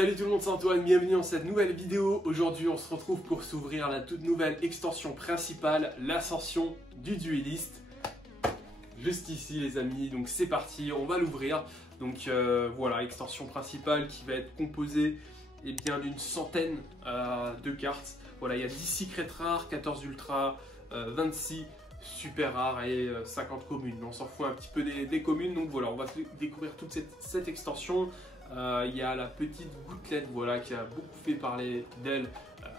Salut tout le monde, c'est Antoine, bienvenue dans cette nouvelle vidéo. Aujourd'hui on se retrouve pour s'ouvrir la toute nouvelle extension principale, l'ascension du dueliste. Juste ici les amis, donc c'est parti, on va l'ouvrir. Donc voilà, extension principale qui va être composée d'une centaine de cartes. Voilà, il y a 10 secrets rares, 14 ultra, 26 super rares et 50 communes. On s'en fout un petit peu des communes, donc voilà, on va découvrir toute cette extension. Il y a la petite gouttelette voilà, qui a beaucoup fait parler d'elle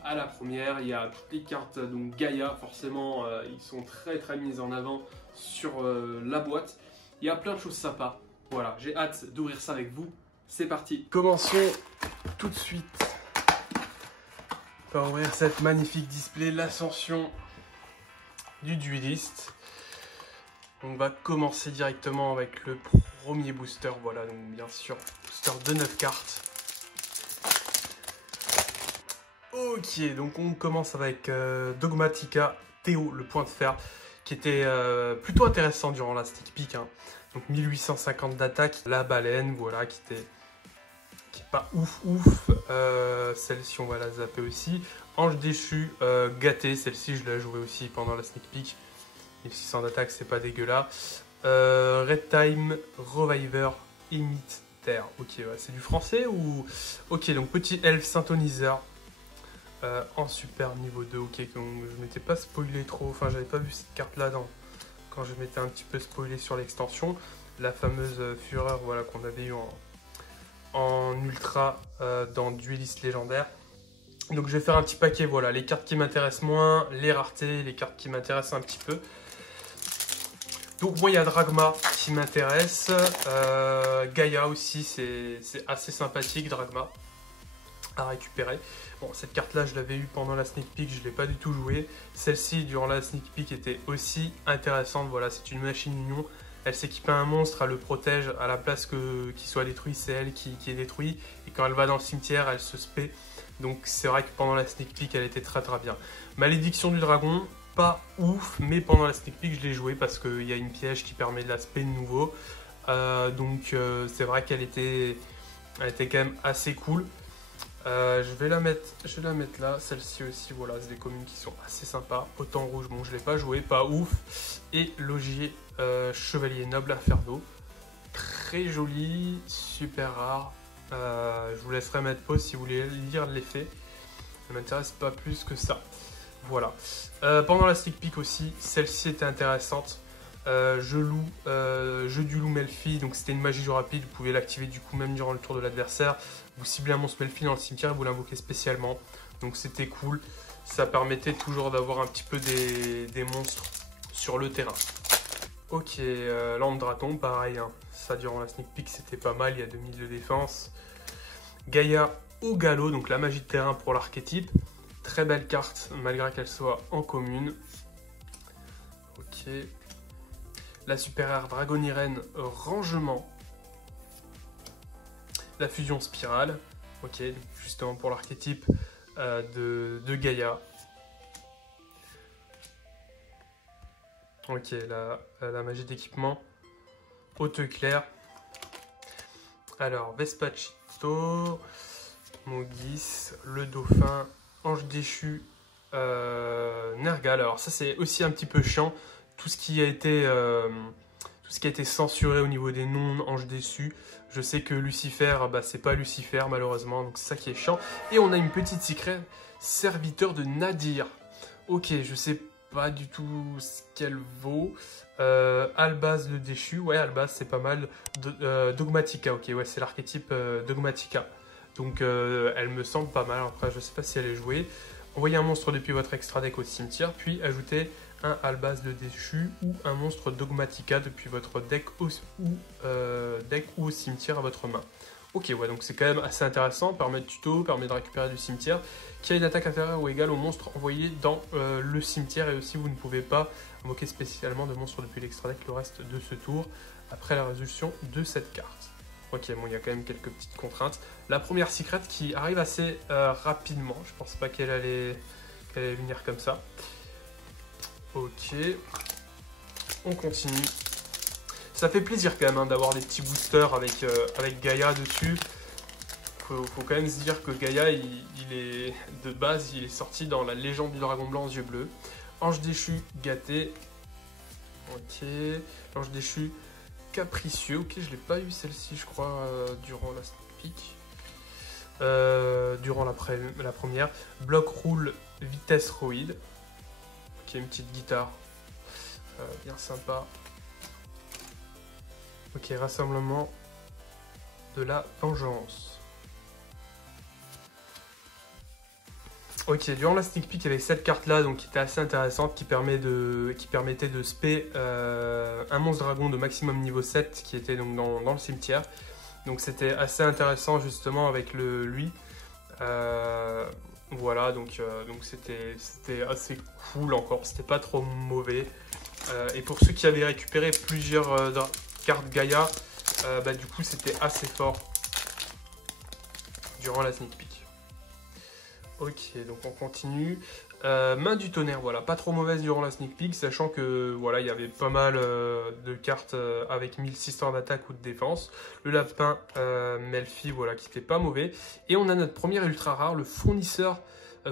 à la première. Il y a toutes les cartes, donc Gaïa, forcément, ils sont très mis en avant sur la boîte. Il y a plein de choses sympas. Voilà, j'ai hâte d'ouvrir ça avec vous. C'est parti. Commençons tout de suite par ouvrir cette magnifique display, l'ascension du dueliste. On va commencer directement avec le premier booster, voilà, donc bien sûr, booster de 9 cartes. Ok, donc on commence avec Dogmatika, Théo, le point de fer, qui était plutôt intéressant durant la sneak peek, hein. Donc 1850 d'attaque, la baleine, voilà, qui est pas ouf. Celle-ci, on va la zapper aussi. Ange déchu, gâté, celle-ci, je l'ai jouée aussi pendant la sneak peek. 1600 d'attaque, c'est pas dégueulasse. Red Time, Reviver, Imiter. Ok, ouais, c'est du français ou... Ok, donc petit elfe synthoniseur en super niveau 2. Ok, donc je m'étais pas spoilé trop. Enfin, j'avais pas vu cette carte là quand je m'étais un petit peu spoilé sur l'extension. La fameuse fureur voilà, qu'on avait eu en ultra dans Duelist légendaire. Donc je vais faire un petit paquet, voilà, les cartes qui m'intéressent moins, les raretés, les cartes qui m'intéressent un petit peu. Donc moi il y a Dragma qui m'intéresse, Gaïa aussi, c'est assez sympathique, Dragma à récupérer. Bon, cette carte là je l'avais eue pendant la sneak peek, je ne l'ai pas du tout jouée. Celle-ci durant la sneak peek était aussi intéressante, voilà, c'est une machine union. Elle s'équipe à un monstre, elle le protège à la place qu'il soit détruit, c'est elle qui est détruite. Et quand elle va dans le cimetière, elle se spé. Donc c'est vrai que pendant la sneak peek, elle était très bien. Malédiction du dragon, pas ouf, mais pendant la sneak peek, je l'ai joué parce qu'il y a une piège qui permet de la spé de nouveau. C'est vrai qu'elle était quand même assez cool. Je vais la mettre là, celle-ci aussi, voilà, c'est des communes qui sont assez sympas. Autant rouge, bon je l'ai pas joué, pas ouf. Et Logier, Chevalier Noble Inferno, très joli, super rare. Je vous laisserai mettre pause si vous voulez lire l'effet. Ça m'intéresse pas plus que ça. Voilà. Pendant la sneak peek aussi, celle-ci était intéressante. Jeu du loup Melfi, donc c'était une magie rapide, vous pouvez l'activer du coup même durant le tour de l'adversaire. Vous ciblez un monstre Melfi dans le cimetière et vous l'invoquez spécialement. Donc c'était cool, ça permettait toujours d'avoir un petit peu des monstres sur le terrain. Ok, lampe dragon, pareil, hein. Ça durant la sneak peek c'était pas mal, il y a 2000 de défense. Gaïa au galop, donc la magie de terrain pour l'archétype. Très belle carte, malgré qu'elle soit en commune. Ok. La super rare Dragonirène rangement. La fusion spirale. Ok, justement pour l'archétype de Gaïa. Ok, la magie d'équipement. Haute claire. Alors, Vespacito, Mogis, le dauphin, Ange déchu, Nergal. Alors ça c'est aussi un petit peu chiant. Tout ce qui a été censuré au niveau des noms, Ange déchu. Je sais que Lucifer, bah, c'est pas Lucifer malheureusement, donc c'est ça qui est chiant. Et on a une petite secret, serviteur de Nadir. Ok, je sais pas du tout ce qu'elle vaut. Albaz le déchu, ouais Albaz c'est pas mal. Dogmatika, ok ouais c'est l'archétype Dogmatika. Donc elle me semble pas mal, après je sais pas si elle est jouée. Envoyez un monstre depuis votre extra deck au cimetière, puis ajoutez un Albaz le déchu ou un monstre Dogmatika depuis votre deck ou au cimetière à votre main. Ok, ouais, donc c'est quand même assez intéressant, permet de tuto, permet de récupérer du cimetière, qui a une attaque inférieure ou égale au monstre envoyé dans le cimetière, et aussi vous ne pouvez pas invoquer spécialement de monstre depuis l'extra deck le reste de ce tour, après la résolution de cette carte. Ok, bon, il y a quand même quelques petites contraintes. La première secret qui arrive assez rapidement, je pense pas qu'elle allait venir comme ça. Ok, on continue. Ça fait plaisir quand même hein, d'avoir des petits boosters avec Gaïa dessus. faut quand même se dire que Gaïa, il est de base, il est sorti dans la légende du dragon blanc aux yeux bleus. Ange déchu, gâté. Ok. Ange déchu, capricieux. Ok, je l'ai pas eu celle-ci, je crois, durant la sneak peek. Durant la première. Bloc roule, vitesse roïde. Ok, une petite guitare. Bien sympa. Ok, rassemblement de la vengeance. Ok, durant la sneak peek, il y avait cette carte-là, donc qui était assez intéressante, qui permettait de spé un monstre dragon de maximum niveau 7, qui était donc dans le cimetière. Donc c'était assez intéressant justement avec lui. Voilà, donc c'était assez cool encore, c'était pas trop mauvais. Et pour ceux qui avaient récupéré plusieurs cartes Gaïa, du coup c'était assez fort durant la sneak peek. Ok, donc on continue. Main du tonnerre, voilà, pas trop mauvaise durant la sneak peek, sachant que voilà, il y avait pas mal de cartes avec 1600 d'attaque ou de défense. Le lapin Melfi, voilà, qui était pas mauvais. Et on a notre premier ultra rare, le fournisseur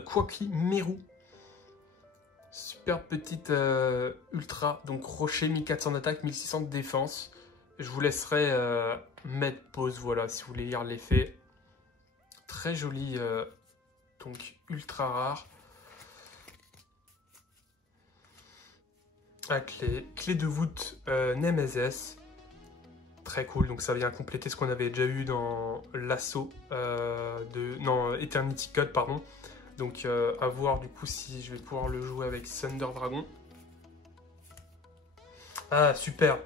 Quacky Meru. Super petite ultra, donc rocher 1400 d'attaque, 1600 de défense. Je vous laisserai mettre pause, voilà, si vous voulez lire l'effet. Très joli, donc ultra rare. À clé de voûte Nemesis. Très cool, donc ça vient compléter ce qu'on avait déjà eu dans l'assaut Eternity Code, pardon. Donc à voir du coup si je vais pouvoir le jouer avec Thunder Dragon. Ah super.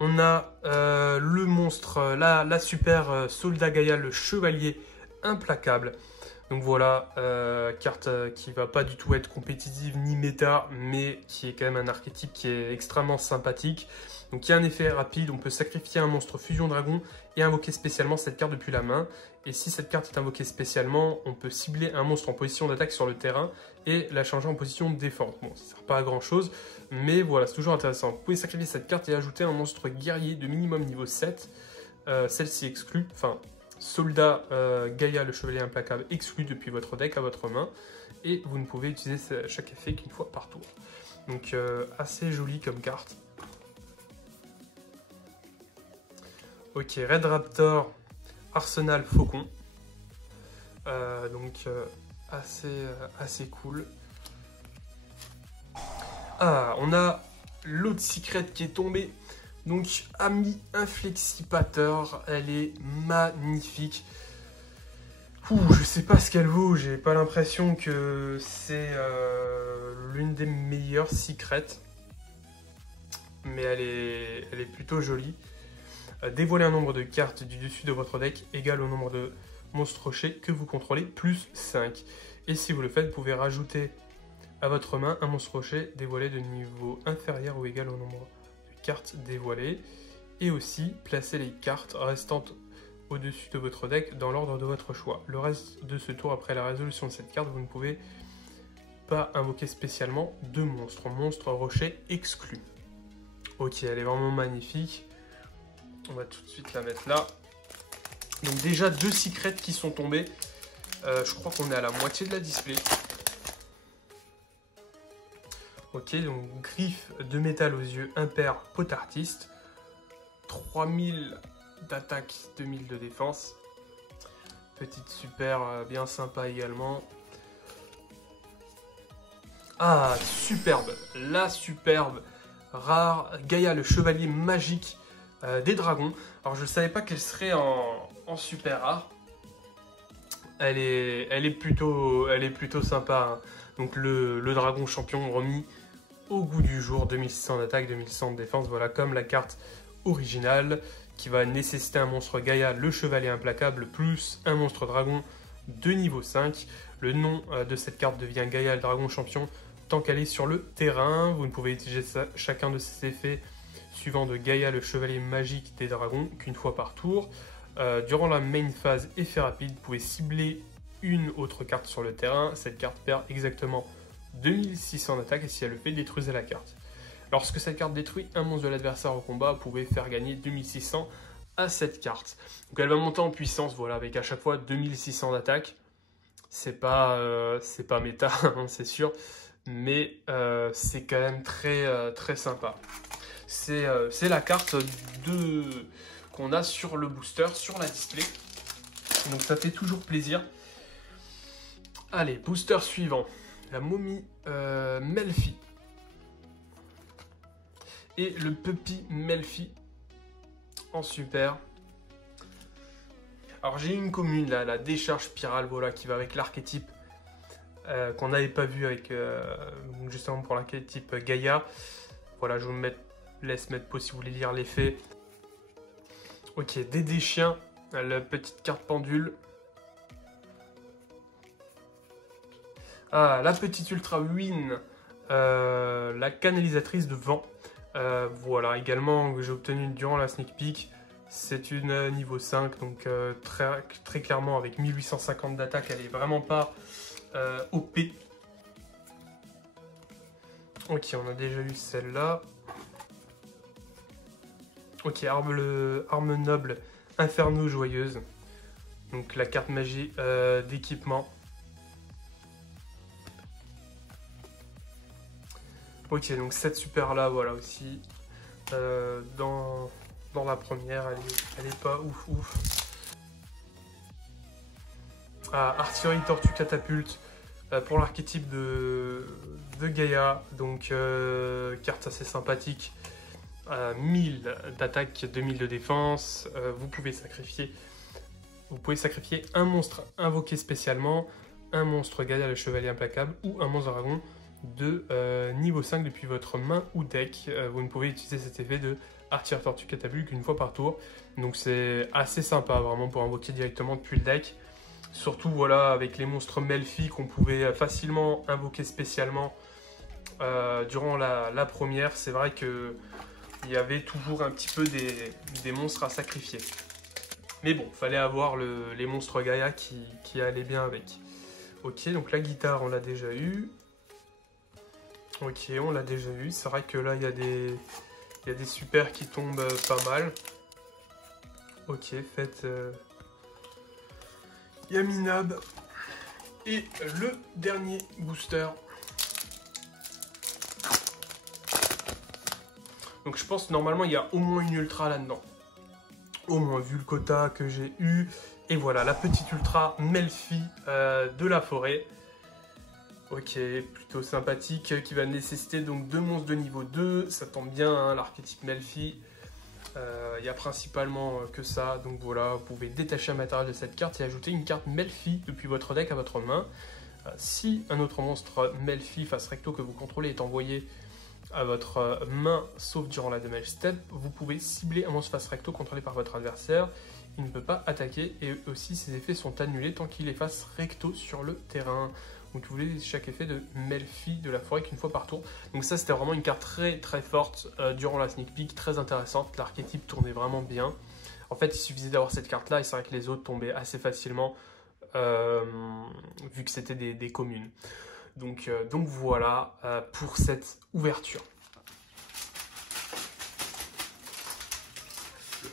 On a le monstre, la super soldat Gaïa, le chevalier implacable. Donc voilà, carte qui va pas du tout être compétitive ni méta, mais qui est quand même un archétype qui est extrêmement sympathique. Donc il y a un effet rapide, on peut sacrifier un monstre fusion dragon et invoquer spécialement cette carte depuis la main. Et si cette carte est invoquée spécialement, on peut cibler un monstre en position d'attaque sur le terrain et la changer en position de défense. Bon, ça ne sert pas à grand chose, mais voilà, c'est toujours intéressant. Vous pouvez sacrifier cette carte et ajouter un monstre guerrier de minimum niveau 7. Celle-ci exclue, enfin, soldat Gaïa, le chevalier implacable, exclu depuis votre deck à votre main. Et vous ne pouvez utiliser chaque effet qu'une fois par tour. Donc assez joli comme carte. Ok, Red Raptor, Arsenal Faucon. Assez cool. Ah, on a l'autre secret qui est tombée. Donc, Ami Inflexipateur, elle est magnifique. Je sais pas ce qu'elle vaut, j'ai pas l'impression que c'est l'une des meilleures secrets. Mais elle est plutôt jolie. Dévoiler un nombre de cartes du dessus de votre deck égal au nombre de monstres rochers que vous contrôlez, plus 5. Et si vous le faites, vous pouvez rajouter à votre main un monstre rocher dévoilé de niveau inférieur ou égal au nombre de cartes dévoilées. Et aussi, placer les cartes restantes au-dessus de votre deck dans l'ordre de votre choix. Le reste de ce tour, après la résolution de cette carte, vous ne pouvez pas invoquer spécialement de monstres. Monstres rochers exclus. Ok, elle est vraiment magnifique. On va tout de suite la mettre là. Donc déjà 2 secrets qui sont tombés. Je crois qu'on est à la moitié de la display. Ok, donc griffe de métal aux yeux impair potartiste. 3000 d'attaque, 2000 de défense. Petite super bien sympa également. Ah, superbe. La superbe rare Gaïa, le chevalier magique des dragons. Alors je ne savais pas qu'elle serait en super rare. Elle est plutôt sympa. Hein. Donc le dragon champion remis au goût du jour. 2600 d'attaque, 2100 de défense. Voilà comme la carte originale qui va nécessiter un monstre Gaïa, le chevalier implacable, plus un monstre dragon de niveau 5. Le nom de cette carte devient Gaïa, le dragon champion, tant qu'elle est sur le terrain. Vous ne pouvez utiliser chacun de ces effets suivant de Gaïa, le chevalier magique des dragons, qu'une fois par tour. Durant la main phase effet rapide, vous pouvez cibler une autre carte sur le terrain. Cette carte perd exactement 2600 d'attaque et si elle le fait, détruisez la carte. Lorsque cette carte détruit un monstre de l'adversaire au combat, vous pouvez faire gagner 2600 à cette carte. Donc elle va monter en puissance, voilà, avec à chaque fois 2600 d'attaque. C'est pas méta, hein, c'est sûr, mais c'est quand même très sympa. C'est la carte qu'on a sur le booster, sur la display. Donc ça fait toujours plaisir. Allez, booster suivant. La momie Melfi. Et le Puppy Melfi en super. Alors j'ai une commune là, la décharge spirale, voilà, qui va avec l'archétype qu'on n'avait pas vu avec justement pour l'archétype Gaïa. Voilà, je vous laisse mettre pause si vous voulez lire l'effet. Ok, Dédé Chien, la petite carte pendule. Ah, la petite Ultra Win, la canalisatrice de vent. Voilà, également que j'ai obtenu durant la sneak peek. C'est une niveau 5, donc très clairement avec 1850 d'attaque, elle est vraiment pas OP. Ok, on a déjà eu celle-là. Ok, arme noble Inferno Joyeuse. Donc la carte magie d'équipement. Ok, donc cette super là, voilà aussi. Dans la première, elle est pas ouf. Ah, artillerie tortue catapulte pour l'archétype de Gaïa. Donc carte assez sympathique. 1000 d'attaque, 2000 de défense. Vous pouvez sacrifier un monstre invoqué spécialement, un monstre Gaïa le chevalier implacable ou un monstre dragon de niveau 5 depuis votre main ou deck. Vous ne pouvez utiliser cet effet de artillerie tortue catapulte qu'une fois par tour. Donc c'est assez sympa vraiment pour invoquer directement depuis le deck. Surtout voilà avec les monstres Melfi qu'on pouvait facilement invoquer spécialement durant la première. C'est vrai que il y avait toujours un petit peu des monstres à sacrifier. Mais bon, fallait avoir les monstres Gaïa qui allaient bien avec. Ok, donc la guitare on l'a déjà eu. Ok, on l'a déjà eu. C'est vrai que là il y a des super qui tombent pas mal. Ok, faites Yaminab. Et le dernier booster. Donc je pense normalement il y a au moins une ultra là-dedans. Au moins vu le quota que j'ai eu. Et voilà, la petite ultra Melfi de la forêt. Ok, plutôt sympathique, qui va nécessiter donc 2 monstres de niveau 2. Ça tombe bien, hein, l'archétype Melfi. Il y a principalement que ça. Donc voilà, vous pouvez détacher un matériel de cette carte et ajouter une carte Melfi depuis votre deck à votre main. Si un autre monstre Melfi face recto que vous contrôlez est envoyé à votre main, sauf durant la damage step, vous pouvez cibler un monstre face recto contrôlé par votre adversaire. Il ne peut pas attaquer et aussi ses effets sont annulés tant qu'il est face recto sur le terrain. Donc vous voulez chaque effet de Melfi de la forêt qu'une fois par tour. Donc ça c'était vraiment une carte très forte durant la sneak peek, très intéressante. L'archétype tournait vraiment bien. En fait il suffisait d'avoir cette carte là et c'est vrai que les autres tombaient assez facilement vu que c'était des communes. Donc voilà pour cette ouverture.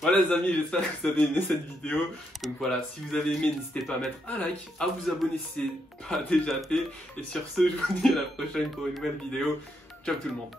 Voilà les amis, j'espère que vous avez aimé cette vidéo. Donc voilà, si vous avez aimé, n'hésitez pas à mettre un like, à vous abonner si ce n'est pas déjà fait. Et sur ce, je vous dis à la prochaine pour une nouvelle vidéo. Ciao tout le monde.